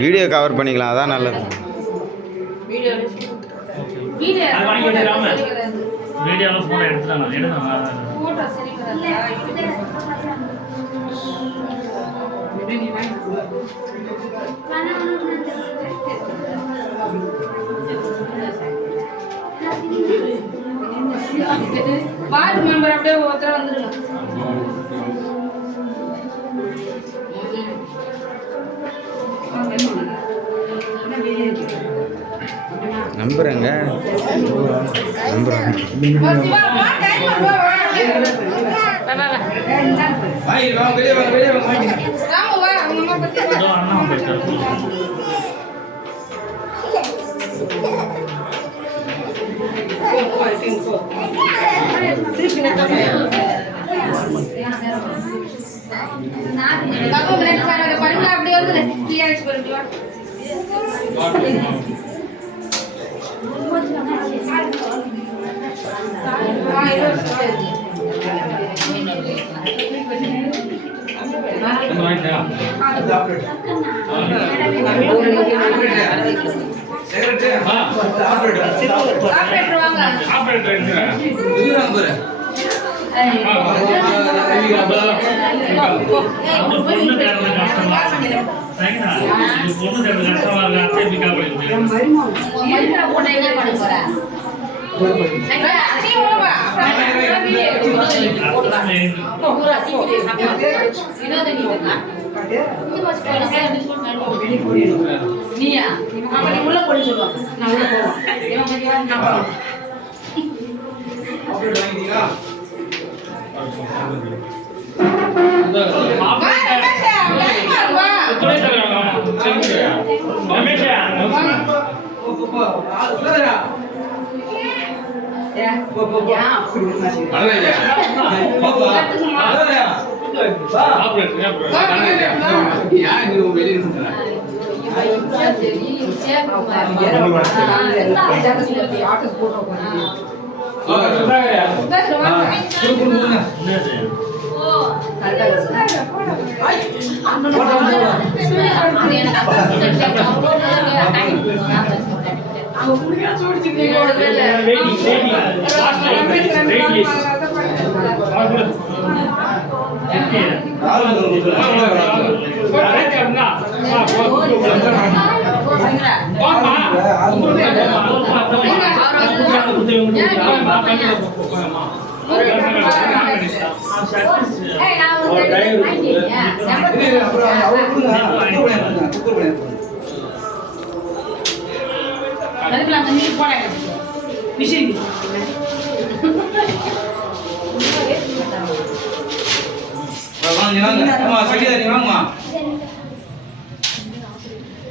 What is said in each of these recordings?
Video cover பண்ணிக்கலாம், அதான் நல்லது. வீடியோல போட்டோ எடுத்துட்டாங்க. வார்டு மெம்பர் அப்படியே ஒருத்தர் வந்துருங்க. நம்புறேங்க அப்படியே வந்து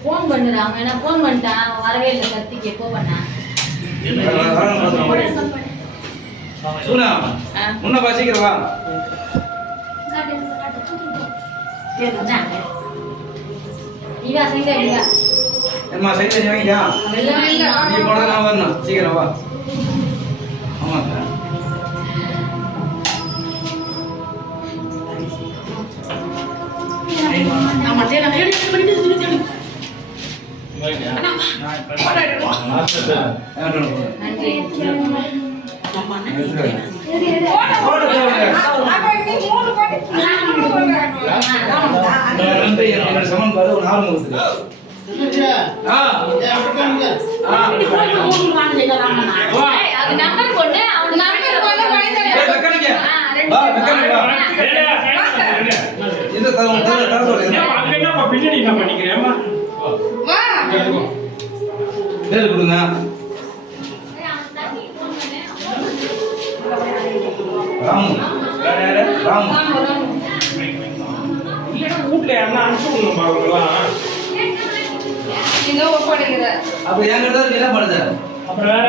போன் பண்ணுறாங்க. ஏன்னா போன் பண்ணிட்டான், வரவே இல்லை. கத்திக்கு எப்போ பண்ணா முன்ன பாசிக்கிறவா இவா சைடா இவா அம்மா சைடுல வாங்கியா நீ போட நான் வரணும் சீக்கிரம் வா. ஆமா ஆமா சரி நான் எடுத்து பண்ணிட்டு அப்ப என்கிட்ட என்ன பண்ணுது அப்புறம் வேற